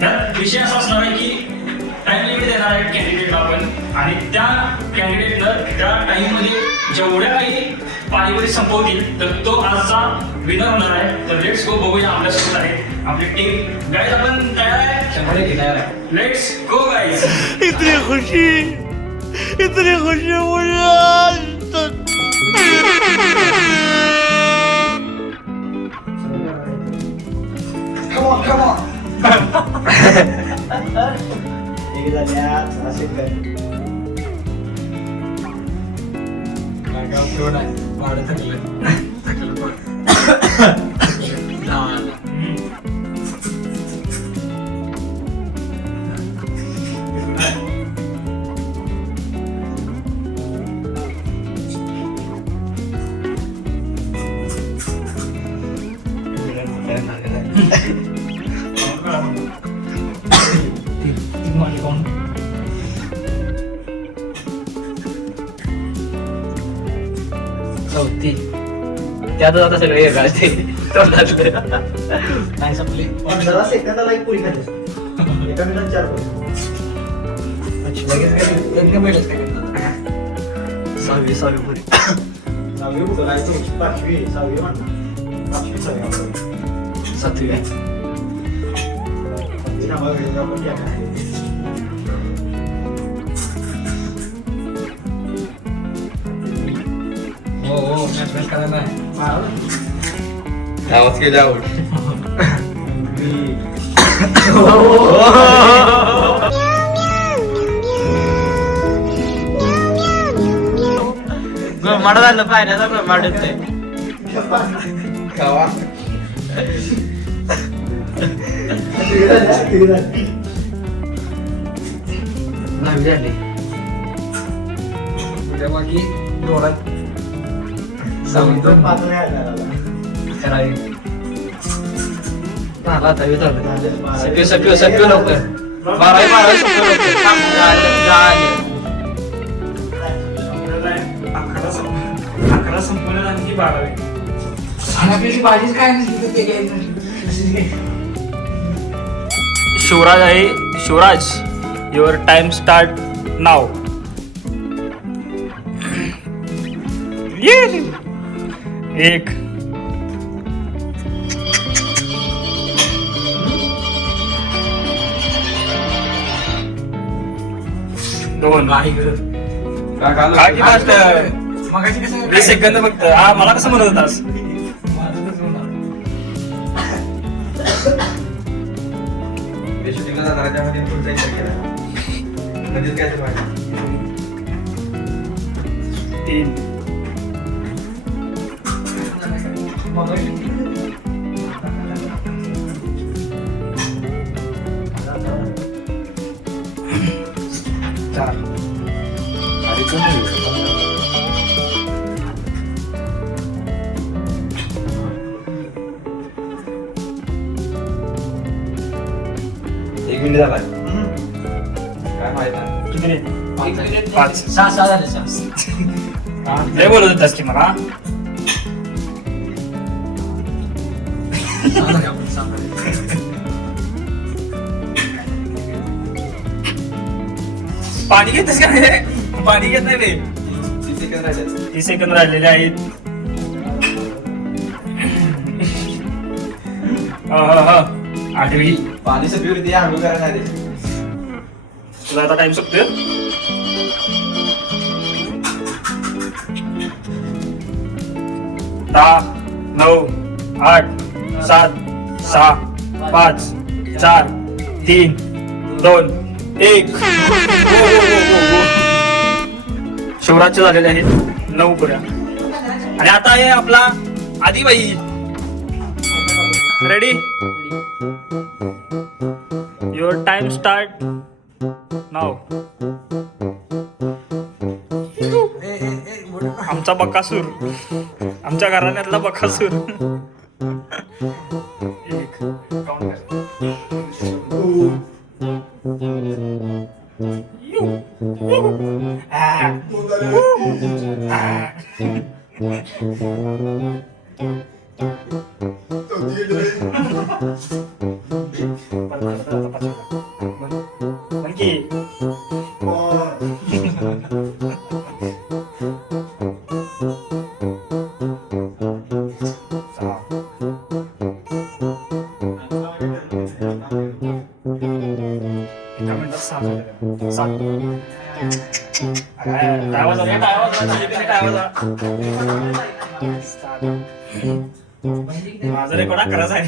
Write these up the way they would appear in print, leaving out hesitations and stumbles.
त्यात विषय असा असणार आहे की टाइम लिमिट देणार आहे कॅन्डिडेटला आपण आणि त्या कॅन्डिडेटनं त्या टाइममध्ये जेवढ्या काही पाणीपुरी संपवतील तर तो आजचा विनर होणार आहे. तर लेट्स गो बघूया आपल्यासोबत आहे आपली टीम. गाईज आपण तयार आहे? Let's go guys. इतनी खुशी मुझे आज तक. Come on. Kita lihat hasil kan. Agak pro nih, pada terkeliru. Nah. चौथी त्यातच आता सगळे हे घालते नाही संपली 15 सेकंदाला एक पुरी खाते. एका मिनिटात 4 पुरी. लगेच काय पहिलंच काय सहावी पुरी. 6वी कुठं काय तो 5वी 6वी म्हणतो 5वी 6वी सातवी काय नावा वेळेला आपण या काय हो मॅच करायला आवाज केला आउट. माड झालं पाहिजे माडत नाही गावा नवी झाली बाकी डोळ्यात दोन पातळी आहे करावी झाला तरी झालं सप्यो लवकर 12 सप्यो लवकर काम झाले. 11 संपवण्यात आणखी 12वी. आणि आपल्याची भाजीच काय नसली. शिवराज आहे. शिवराज युअर टाइम स्टार्ट नाव. एक दोन काय की फास्ट मगाशी कसं 20 सेकंद फक्त. हा मला कसं म्हणत होतास? शूटिंगला जाताना त्यामध्ये पुढचा विचार केला म्हणजे काय ते पाहिजे 3 1 मिनिट झाला काय माहित नाही किती रे? 5. 6 झाले 6. लय बोलत होतास की मला. पाणी घेतस का नाही रे? पाणी घेत नाही रे. 30 सेकंद राहिले 30 सेकंद राहिलेले आहेत. आठवी. पाणी सप्युरिटी हळू करायला नाही तुला आता टाइम संपतोय. 10 9 8 7 6 5 4 3 2 1. शिवराजचे झालेले आहेत 9 पुऱ्या. आणि आता आहे आपला आदिबाई. रेडी? युअर टाइम स्टार्ट नाव. आमचा बकासूर, आमच्या घराण्यातला बकासूर. एक काउंट कर. म्हण की एका मिनिटात 6 झाले. 7. काय वाजवलं? काय वाजवलं? काय वाजवलं? माझा रेकॉर्ड 11 आहे.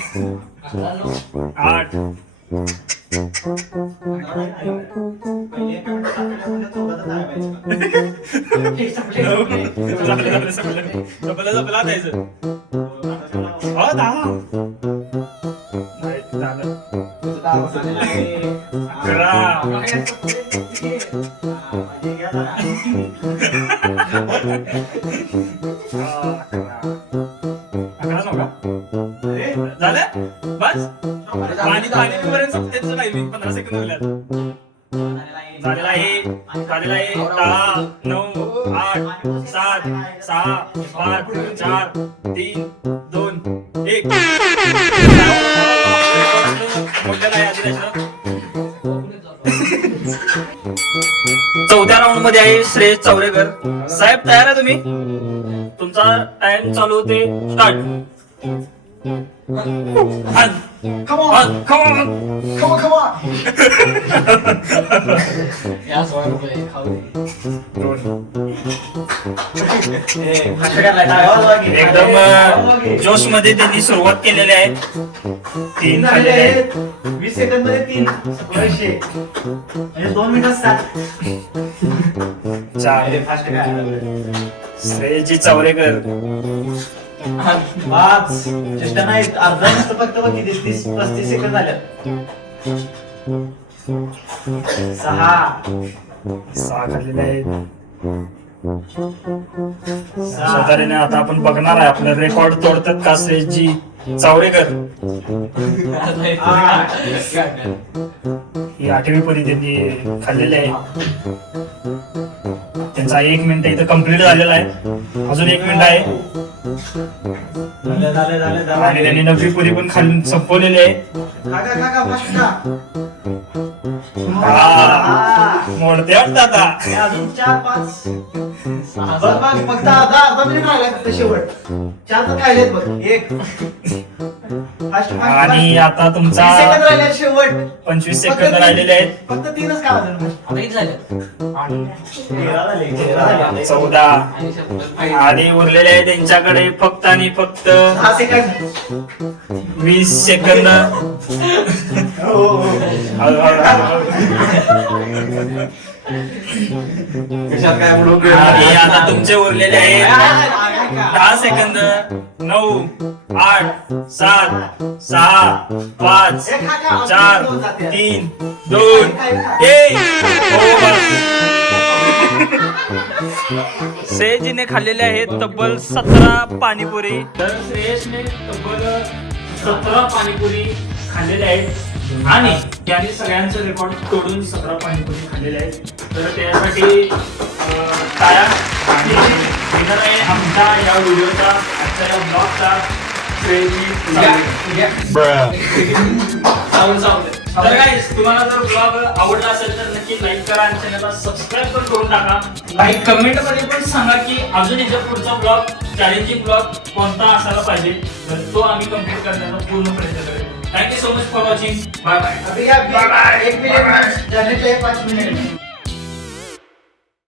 8. जपला द्यायचं. हो 10. नाही, झालं. 11 नव्हता? झालं बस पाणी पिपर्यंत त्यांचं टायमिंग 15 सेकंद झालेला आहे 10, 9, 8, 7, 6, 5, 4, 3, 2, 1. चौथ्या राऊंड मध्ये आहे श्रेयस चौरेकर साहेब. तयार आहे तुम्ही? तुमचा टाइम चालू होते. Start. Come on. Come on. एकदम जोश मध्ये त्यांनी सुरुवात केलेली आहे. 3 झालेले आहेत. 20 सेकंद मध्ये 3 म्हणजे 2 मिनिटात 7. 4. फास्ट काय श्रेयसजी चौरेकर 5 चेष्टा नाही अर्धा नसतं फक्त बघ किती 30-35 सेकंद झाले. 6 झालेले आहेत. अशा तऱ्हेने आता आपण बघणार आहे आपलं रेकॉर्ड तोडतात का श्रेयसजी चौरेकर. ही 8वी परी त्यांनी खाल्लेली आहे. त्यांचा 1 मिनिट इथं कम्प्लीट झालेला आहे. अजून 1 मिनिट आहे आणि त्यांनी 9वी पुरी पण खाल्ली संपवलेली आहे. मोडते वाटतं आता. अजून 4-5 फक्त अर्धा मिनिट राहिला फक्त शेवट. 4 तर राहिलेत बघ. 1 आणि आता तुमचा सेकंद राहिले शेवट. 25 सेकंद राहिलेले आहेत. फक्त 3च का अजून 14 आणि उरलेले आहे त्यांच्याकडे फक्त आणि फक्त 6 सेकंद 20 सेकंद. आणि आता तुमचे उरलेले आहेत 10 सेकंद. 9, 8, 7, 6, 5, 4, 3, 2, 1. श्रेयसजीने खाल्लेले आहेत तब्बल 17 पाणीपुरी. तर श्रेयसने तब्बल 17 पाणीपुरी खाल्लेले आहेत आणि त्याने सगळ्यांचं रेकॉर्ड तोडून 17 पाणीपुरी खाल्लेले आहेत. तर त्यासाठी टाळ्या. आणि विनर आहे आमच्या या व्हिडिओचा, आजच्या या ब्लॉगचा श्रेयसजी. तर गाईस तुम्हाला जर ब्लॉग आवडला असेल तर नक्की लाईक करा आणि चॅनलला सबस्क्राईब पण करून टाका. काही कमेंट मध्ये पण सांगा की अजून याच्या पुढचा ब्लॉग चॅलेंजिंग ब्लॉग कोणता असायला पाहिजे, तर तो आम्ही कम्प्लीट करण्याचा पूर्ण प्रयत्न करेल. Thank you so much for watching. Bye bye. 1 minute 5 minute